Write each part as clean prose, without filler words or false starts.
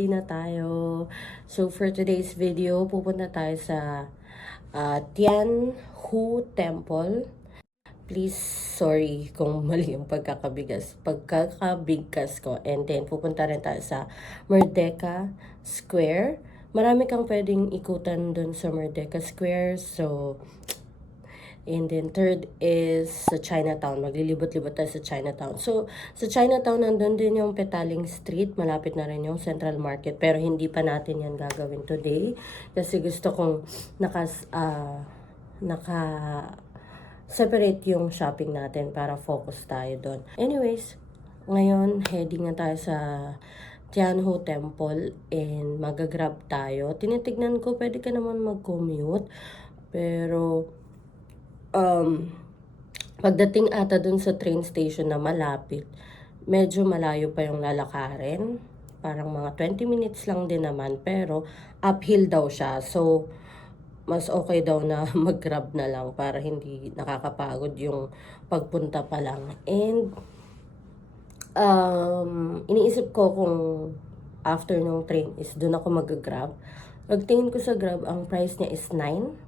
ready na tayo. So, for today's video, pupunta tayo sa Tianhu Temple. Please, sorry kung mali yung pagkakabigkas ko. And then, pupunta rin tayo sa Merdeka Square. Marami kang pwedeng ikutan dun sa Merdeka Square. So, and then third is sa Chinatown. Maglilibot-libot tayo sa Chinatown. So, sa Chinatown, nandun din yung Petaling Street. Malapit na rin yung Central Market. Pero hindi pa natin yan gagawin today. Kasi gusto kong separate yung shopping natin para focus tayo doon. Anyways, ngayon, heading na tayo sa Tianhu Temple and magagrab tayo. Tinitignan ko, pwede ka naman mag-commute. Pero, pagdating ata dun sa train station na malapit, medyo malayo pa yung lalakarin. Parang mga 20 minutes lang din naman, pero uphill daw siya. So, mas okay daw na mag-grab na lang para hindi nakakapagod yung pagpunta pa lang. And, iniisip ko kung after ng train is doon ako mag-grab. Pagtingin ko sa Grab, ang price niya is 9.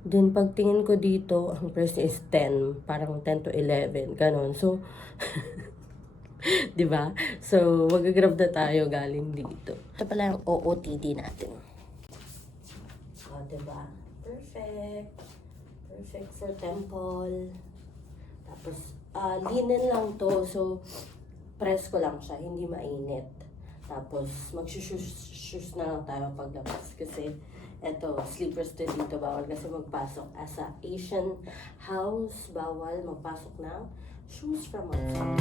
Then, pagtingin ko dito, ang price niya is 10. Parang 10 to 11. Ganon. So, diba? So, mag-grab na tayo galing dito. Ito pala yung OOTD natin. Oh, diba? Perfect. Perfect for temple. Tapos, linen lang to. So, press ko lang siya. Hindi mainit. Tapos, mag-shoes na lang tayo paglabas. Kasi, eto, slippers to dito. Bawal kasi magpasok. As a Asian house, bawal magpasok ng shoes from outside.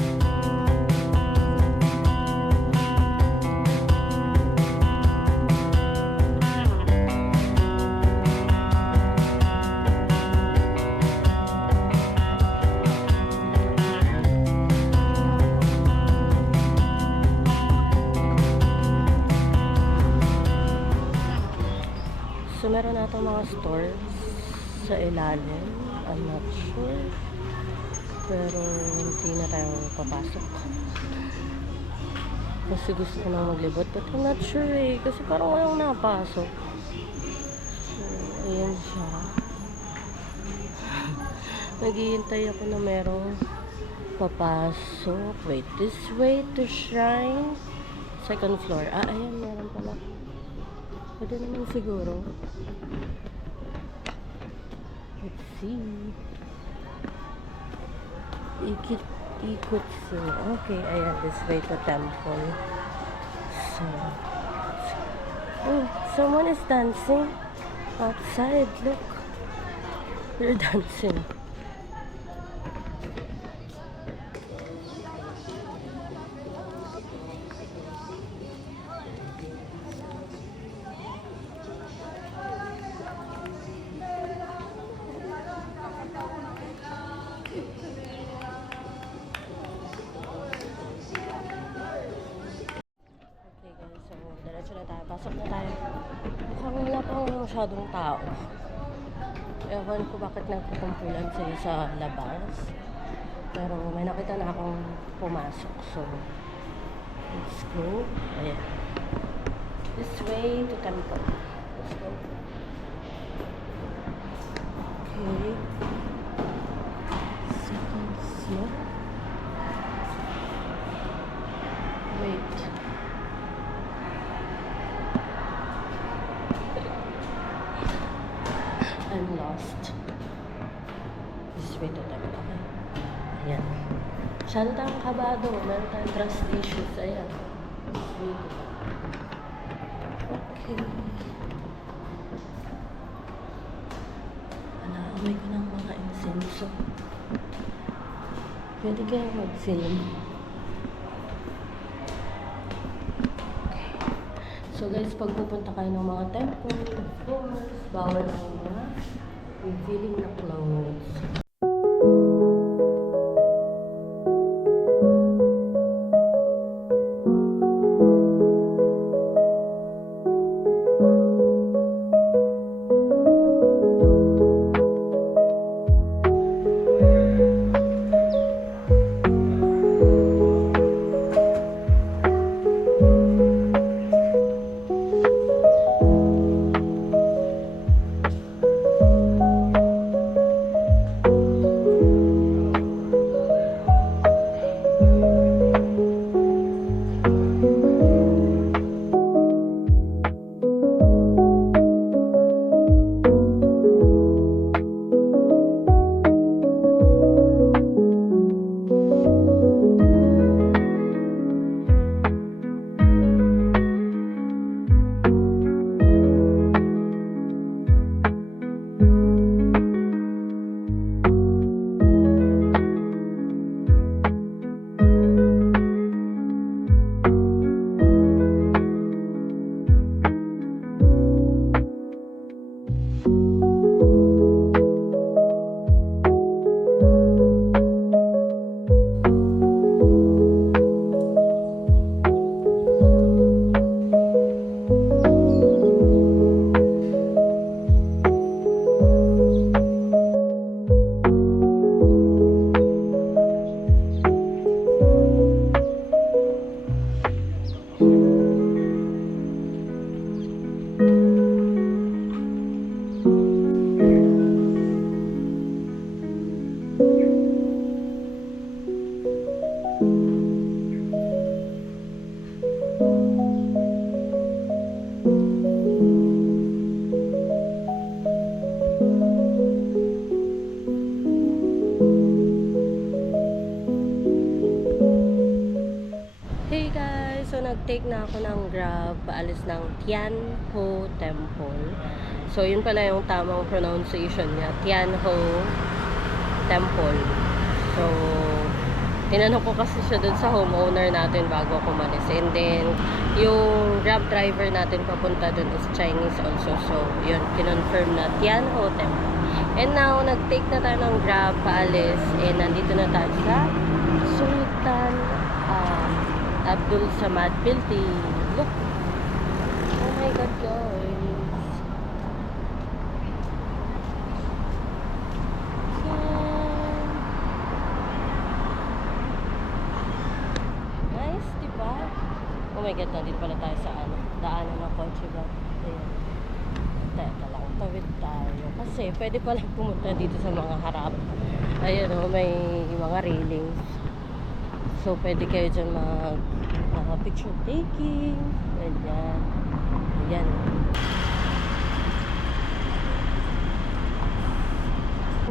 So, meron na itong mga stores sa ilalim. I'm not sure. Pero, hindi na tayo papasok. Kasi gusto ko na maglibot. But I'm not sure eh. Kasi parang walang napasok. So, ayan siya. Naghihintay ako na merong papasok. Wait, this way to shrine. Second floor. Ayan, meron pala. Pwede naman siguro. Let's see. Ikot so. Okay, ayan, this way to temple. So. Oh, someone is dancing outside. Look. They're dancing. Pasok na tayo. Mukhang wala pang masyadong tao. Ewan ko bakit nagkukumpulan sila sa labas. Pero may nakita na akong pumasok. So, let's go. Ayan. This way to temple. Let's go. Okay. Second floor. Wait. I'm lost. This way to temple. Ayan. Masyado tayong kabado. Meron tayong trust issues. Ayan. This way to temple. Okay. Naamoy ko ng mga insenso. Pwede kayo mag-film. Okay. So guys, pag pupunta kayo ng mga temple, of course, bawal ang mga revealing na clothes. nag-take na ako ng Grab paalis ng Tianho Temple. So, yun pala yung tamang pronunciation niya. Tianho Temple. So, tinanong ko kasi siya dun sa homeowner natin bago ako umalis. And then, yung Grab driver natin papunta dun is Chinese also. So, yun, kinonfirm na Tianho Temple. And now, nag-take na tayo ng Grab paalis. And nandito na tayo sa Sultan Abdul Samad Building. Look! Oh my God, guys! Nice, diba? Oh my God, nandito pala tayo sa daanan ng kotse ba? Ayan. Teka lang, tawid tayo. Kasi pwede pala pumunta dito sa mga harap. Ayun o, may mga railings. So, pwede kayo dyan picture taking. Ganyan. Ayan.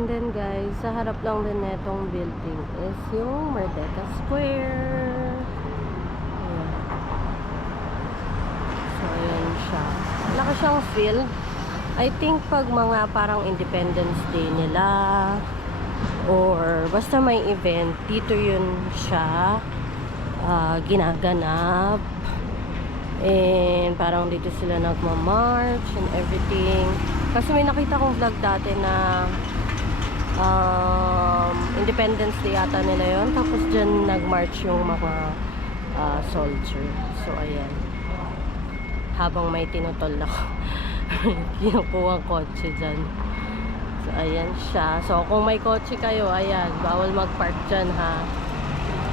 And then guys, sa harap lang din netong building is yung Merdeka Square. Ayan. So, ayan siya. Laki siyang feel. I think pag mga parang Independence Day nila or basta may event, dito yun siya ginaganap. And parang dito sila nagmamarch and everything. Kasi may nakita kong vlog dati na Independence Day yata nila yun. Tapos dyan nagmarch yung mga soldier. So ayan. Habang may tinutol ako. Kinukuha ang kotse dyan. So, ayan siya. So, kung may kotse kayo, ayan, bawal mag-park dyan, ha.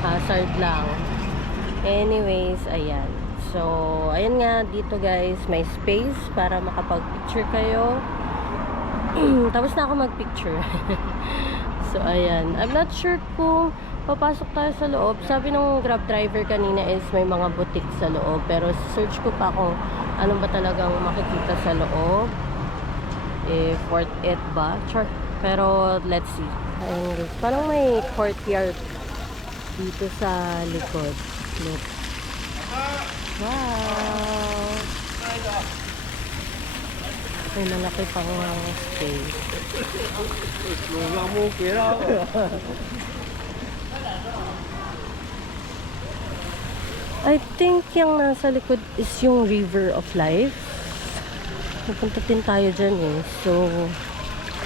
Hazard lang. Anyways, ayan. So, ayan nga, dito guys, may space para makapag-picture kayo. Tapos na ako mag-picture. So, ayan. I'm not sure kung papasok tayo sa loob. Sabi ng Grab driver kanina is may mga boutique sa loob. Pero search ko pa kung ano ba talagang makikita sa loob. Fort Ed ba? Sure. Pero, let's see. Ayun, parang may courtyard dito sa likod. Look. Wow! May malaki pang space. I think yung nasa likod is yung River of Life. Napunta din tayo dyan eh. So,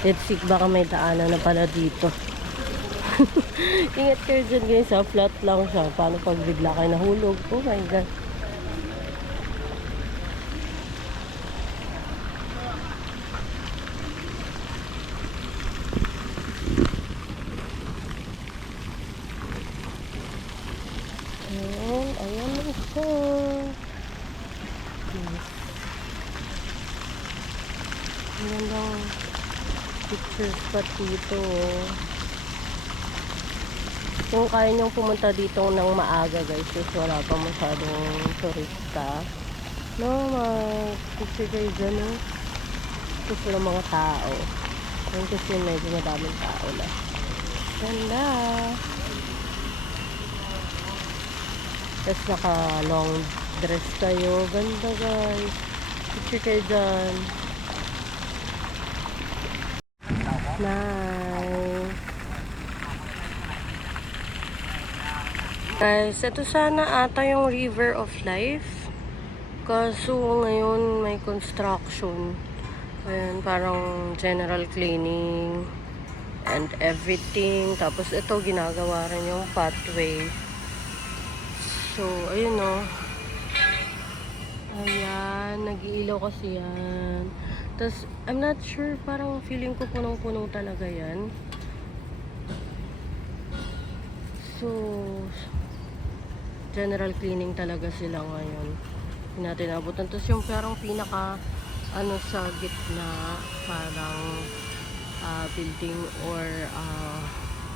let's see, baka may daanan na pala dito. Ingat kayo dyan guys, ha? Flat lang siya. Paano pag bigla kayo nahulog? Oh my God. Ayan na siya. Yes. Ayan lang picture spot dito. Kung kaya niyong pumunta dito ng maaga guys, kasi wala pa masyadong turista. No, mag-picture kayo dyan, no? Kasi ng mga tao. Ayan kasi medyo madaming tao na. Ganda! Tapos naka-long dress kayo. Ganda guys. Picture kayo dyan. Nice. Guys, ito sana ata yung River of Life. Kaso ngayon may construction. Ayan, parang general cleaning and everything. Tapos ito ginagawa rin yung pathway. So, ayun o. Ayan, nag-iilaw kasi yan. Tapos, I'm not sure, parang feeling ko punong-puno talaga yan. So, general cleaning talaga sila ngayon. Hindi natin abutan. Tapos yung parang pinaka, sa gitna, parang building or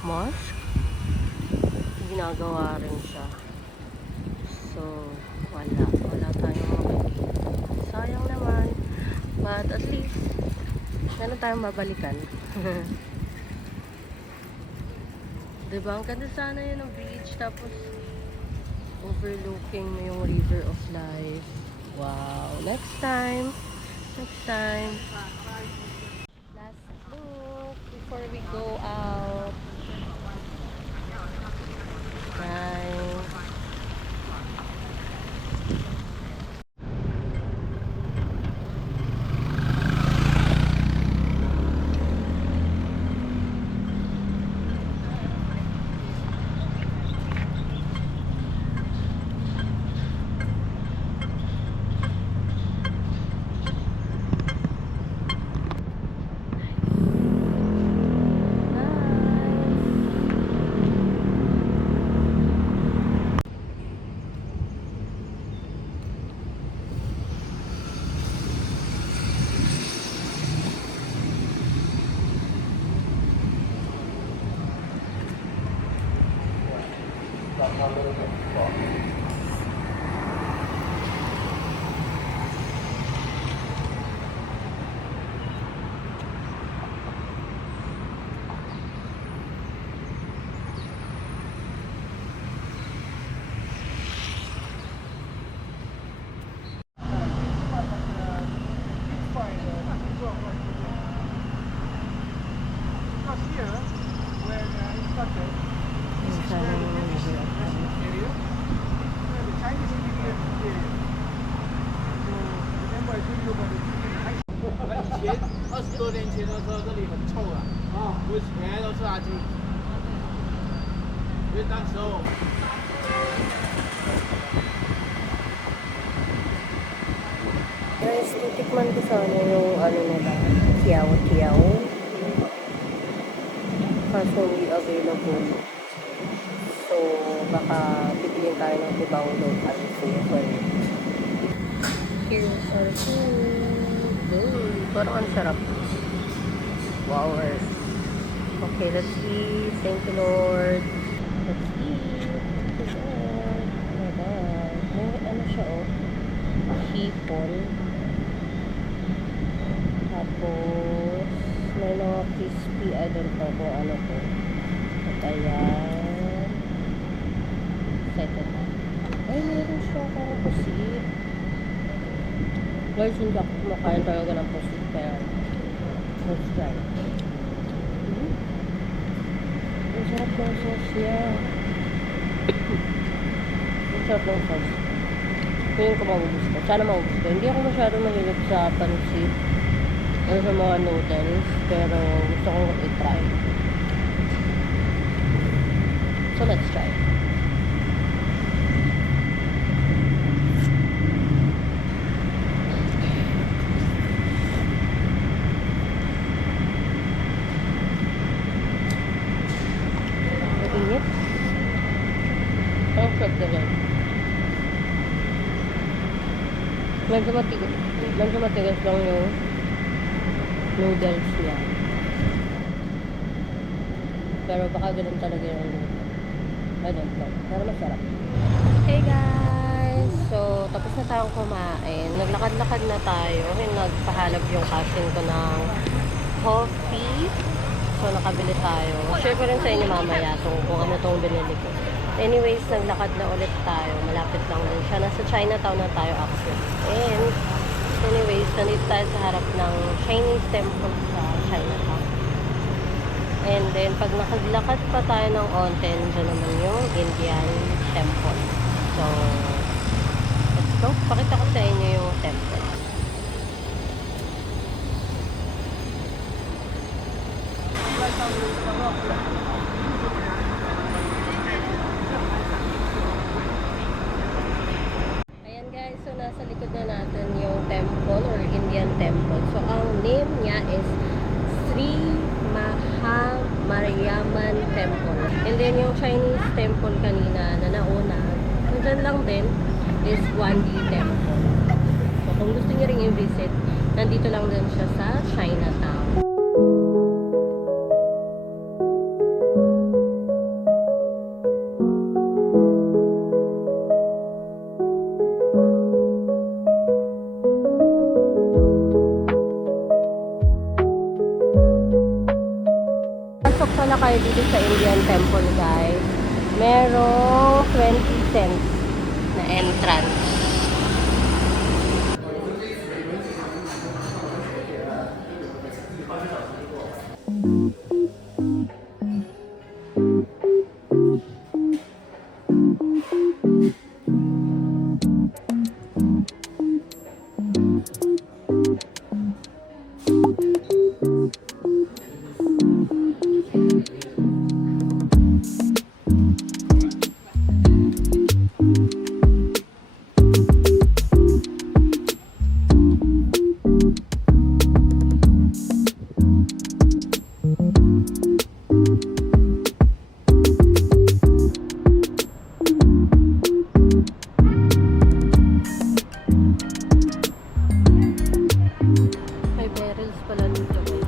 mosque. Ginagawa rin siya. So, wala tayong makikita. Sayang naman. But at least, meron tayong mabalikan. Diba? Ang ganda sana yun ng beach. Tapos, overlooking mo yung River of Life. Wow! Next time! Next time! Last look before we go out. Nice! Guys, titikman ko sana yung ano nila, kiyaw-kiyaw. Kaso hindi available. So, baka bibigyan tayo ng ibang local favorite. Here's our food. Parang ang sarap. Wow. Okay, let's eat. Thank you, Lord. Let's eat. Thank you, Lord. Oh my God. May ano siya, oh. Hipon. Tapos, may mga crispy. I don't know kung ano to. At ayan. Excited na. Ay, meron siya parang pusit. Guys, hindi ako kumakain talaga ng pusit. Kaya, let's try. Ang sarap ng sauce niya. Ang sarap ng sauce. Feeling ko maubos ko. Sana maubos ko. Hindi ako masyadong mahilig sa pansit o sa mga noodles. Pero gusto kong i-try. So, let's try. Init. Ang sarap na yan. Medyo matigas lang yung noodles niya. Pero baka ganun talaga yung noodles. I don't know. Pero masarap. Hey guys! So, tapos na tayong kumain. Naglakad-lakad na tayo. Nagpahalap yung cousin ko ng coffee. So, nakabili tayo. Share ko rin sa inyo mamaya kung ano tong binili ko. Anyways, naglakad na ulit tayo. Malapit lang din siya. Nasa Chinatown na tayo actually. And, anyways, nandito tayo sa harap ng Chinese temple sa Chinatown. And then, pag nakaglakad pa tayo ng onte, dyan naman yung Indian temple. So, let's go. Pakita ko sa inyo yung temple. Ayan guys, so nasa likod na natin yung temple or Indian temple. So ang name niya is Sri Mahamariamman Temple. And then yung Chinese temple kanina na nauna, dyan lang din is Guandi Temple. So kung gusto niyo ring i-visit, nandito lang din siya sa Chinatown. Pasok pala kayo dito sa Indian Temple guys. Merong 20 cents na entrance. May barrels pala dito, guys.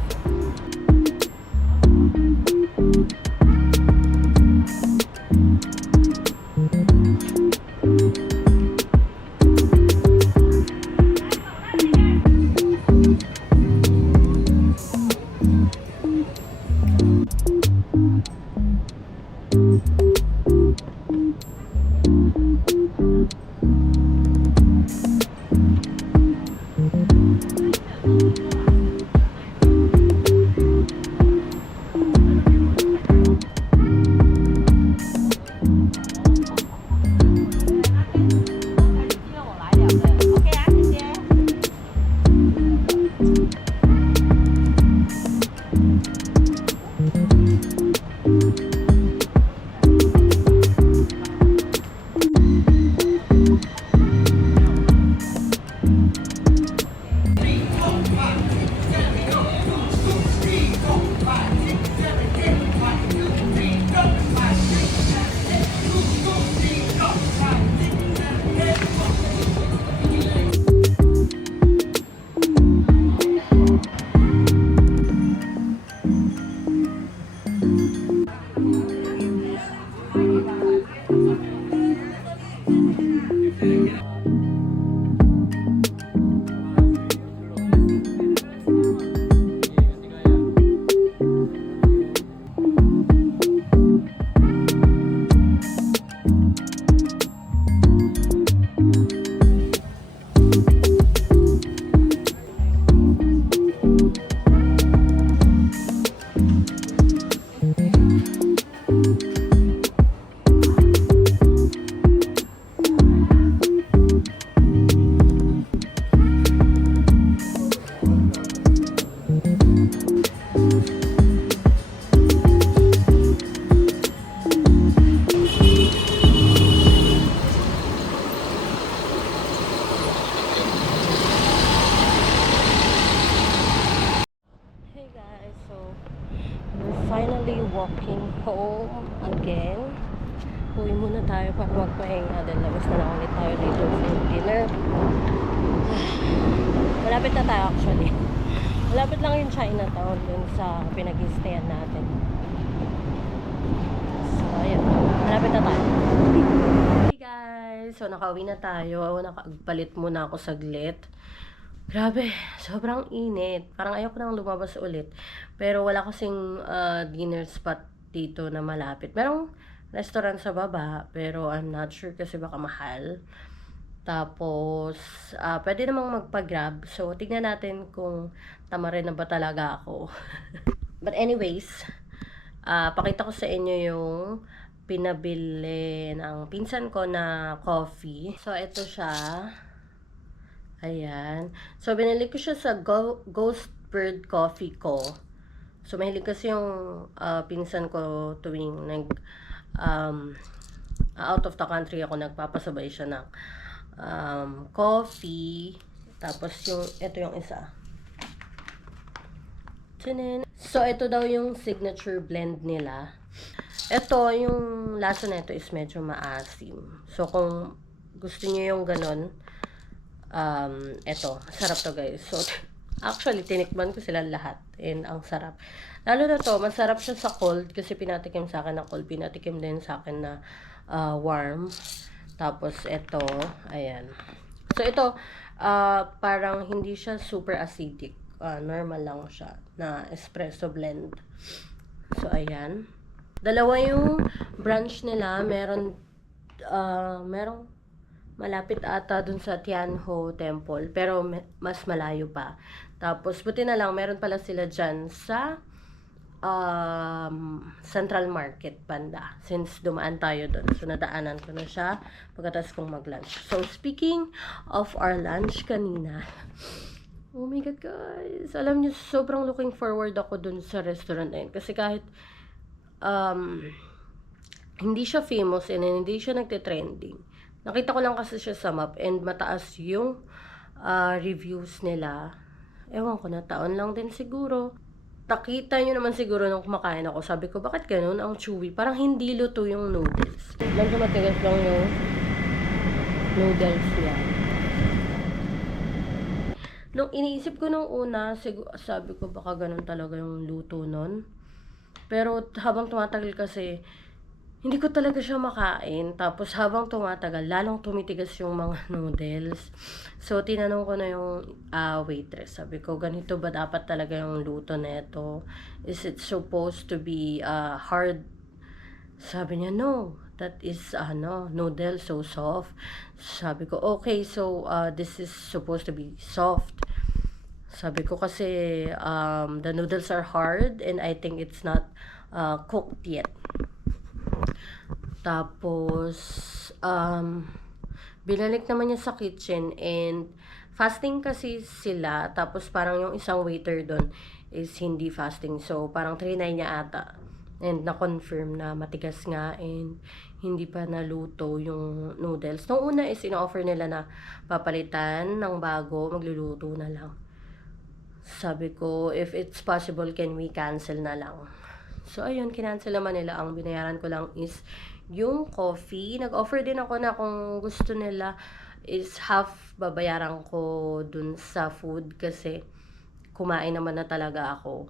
Hey guys, so we're finally walking home again. Uwi muna tayo para magpahinga dahil labas na lang ulit tayo dito for dinner. Malapit na tayo actually. Malapit lang yung Chinatown dun sa pinag-i-stayan natin. So ayun, malapit na tayo. Hey guys, so nakauwi na tayo. Nakagpalit muna ako saglit. Grabe, sobrang init. Parang ayoko nang lumabas ulit. Pero wala kasing dinner spot dito na malapit. Merong restaurant sa baba, pero I'm not sure kasi baka mahal. Tapos, pwede namang magpa-grab. So, tignan natin kung tama rin na ba talaga ako. But anyways, pakita ko sa inyo yung pinabili ng pinsan ko na coffee. So, ito siya. Ayan. So, binili ko siya sa Ghost Bird Coffee Co. So, mahilig kasi yung pinsan ko tuwing out of the country ako, nagpapasabay siya ng coffee. Tapos, ito yung isa. Tinin. So, ito daw yung signature blend nila. Ito, yung lasa na ito is medyo maasim. So, kung gusto niyo yung ganun, eto, sarap to guys. So, actually, tinikman ko sila lahat. And ang sarap. Lalo na to, masarap siya sa cold kasi pinatikim sa akin na cold. Pinatikim din sa akin na warm. Tapos, eto, ayan. So, ito, parang hindi siya super acidic. Normal lang siya na espresso blend. So, ayan. Dalawa yung branch nila. Merong Malapit ata dun sa Tianho Temple, pero mas malayo pa. Tapos, buti na lang, meron pala sila dyan sa Central Market banda. Since dumaan tayo dun. So, nadaanan ko na siya pagkatapos kong mag-lunch. So, speaking of our lunch kanina, oh my God, guys. Alam niyo, sobrang looking forward ako dun sa restaurant na yun. Kasi kahit hindi siya famous and hindi siya nagte-trending. Nakita ko lang kasi siya sa map and mataas yung reviews nila. Ewan ko na, taon lang din siguro. Nakita nyo naman siguro nung kumakain ako. Sabi ko, bakit ganun? Ang chewy. Parang hindi luto yung noodles. Lang sa matigas lang yung noodles niya. Nung iniisip ko nung una, sabi ko baka ganun talaga yung luto nun. Pero habang tumatagal kasi, hindi ko talaga siya makain. Tapos habang tumatagal, lalong tumitigas yung mga noodles. So, tinanong ko na yung waitress. Sabi ko, ganito ba dapat talaga yung luto na ito? Is it supposed to be hard? Sabi niya, no. That is, noodle so soft. Sabi ko, okay, so this is supposed to be soft. Sabi ko kasi, the noodles are hard and I think it's not cooked yet. Tapos, binalik naman niya sa kitchen and fasting kasi sila. Tapos, parang yung isang waiter doon is hindi fasting. So, parang 3-9 niya ata. And na-confirm na matigas nga and hindi pa naluto yung noodles. Nung una is ino-offer nila na papalitan ng bago, magluluto na lang. Sabi ko, if it's possible, can we cancel na lang? So, ayun, kinancel naman nila. Ang binayaran ko lang is yung coffee. Nag-offer din ako na kung gusto nila is half babayaran ko dun sa food kasi kumain naman na talaga ako.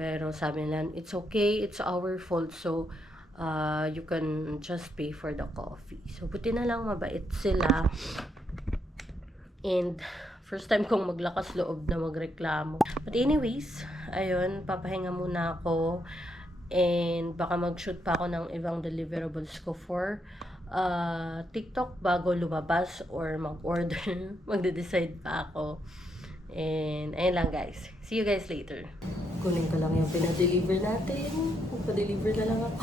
Pero sabi nila, it's okay, it's our fault. So, you can just pay for the coffee. So, buti na lang mabait sila. And, first time kong maglakas loob na magreklamo. But anyways, ayun, papahinga muna ako. And baka mag-shoot pa ako ng ibang deliverables ko for TikTok bago lumabas or mag-order. Magde-decide pa ako. And ayun lang guys. See you guys later. Kunin ko lang yung pinadeliver natin. Magpa-deliver na lang ako.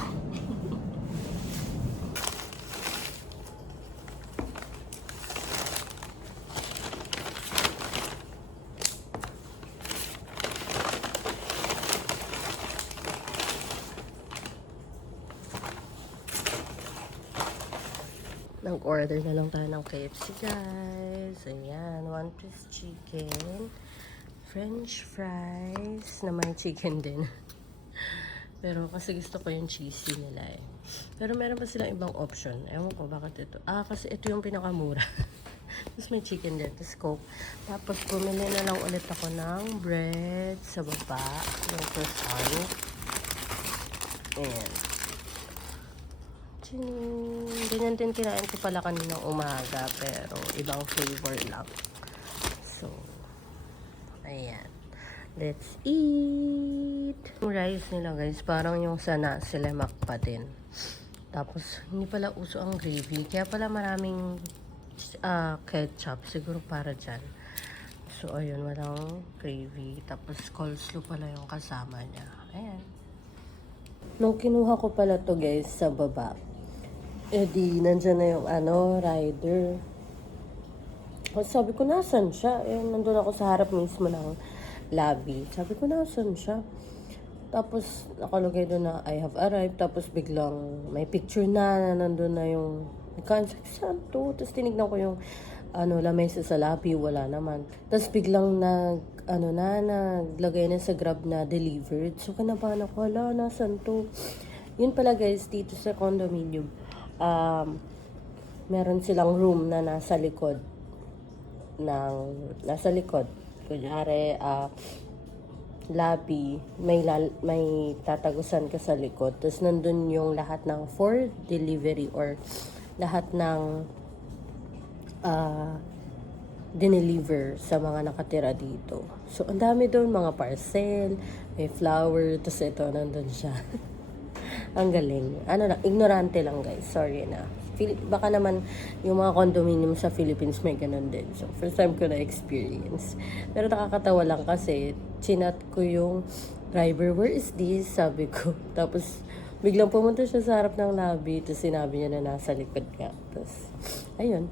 Nag-order na lang tayo ng KFC, guys. Ayan, 1-piece chicken, french fries na may chicken din. Pero kasi gusto ko yung cheesy nila eh. Pero meron pa silang ibang option. Ewan ko bakit ito. Kasi ito yung pinakamura. Tapos may chicken din, tapos coke. Tapos bumili na lang ulit ako ng bread sa baba. Yung croissant. Ayan. Ganyan din kinain ko pala kaninang umaga pero ibang flavor lang. So, ayan. Let's eat! Yung rice nila guys, parang yung sana selemak pa din. Tapos, hindi pala uso ang gravy. Kaya pala maraming ketchup. Siguro para dyan. So, ayun, walang gravy. Tapos, coleslaw pala yung kasama niya. Ayan. Nung kinuha ko pala to guys sa baba, di, nandyan na yung rider. Sabi ko, nasan siya? Nandun ako sa harap mismo ng lobby. Sabi ko, nasan siya? Tapos, nakalagay doon na, I have arrived. Tapos, biglang may picture na nandun na yung sabi ko, saan to? Tapos, tinignan ko yung lamesa sa lobby. Wala naman. Tapos, biglang naglagay na sa Grab na delivered. So, kinabahan ako, hala, nasan to? Yun pala guys, dito sa condominium. Meron silang room na nasa likod. Kunyari, lobby, may tatagusan ka sa likod. Tapos nandun yung lahat ng for delivery or lahat ng dineliver sa mga nakatira dito. So, ang dami doon, mga parcel, may flower, tapos ito, nandun siya. Ang galing. Ignorante lang guys. Sorry na. Baka naman yung mga condominium sa Philippines may ganun din. So, first time ko na-experience. Pero nakakatawa lang kasi, chinat ko yung driver, where is this? Sabi ko. Tapos, biglang pumunta siya sa harap ng lobby. Tapos sinabi niya na nasa likod ka. Tapos, ayun.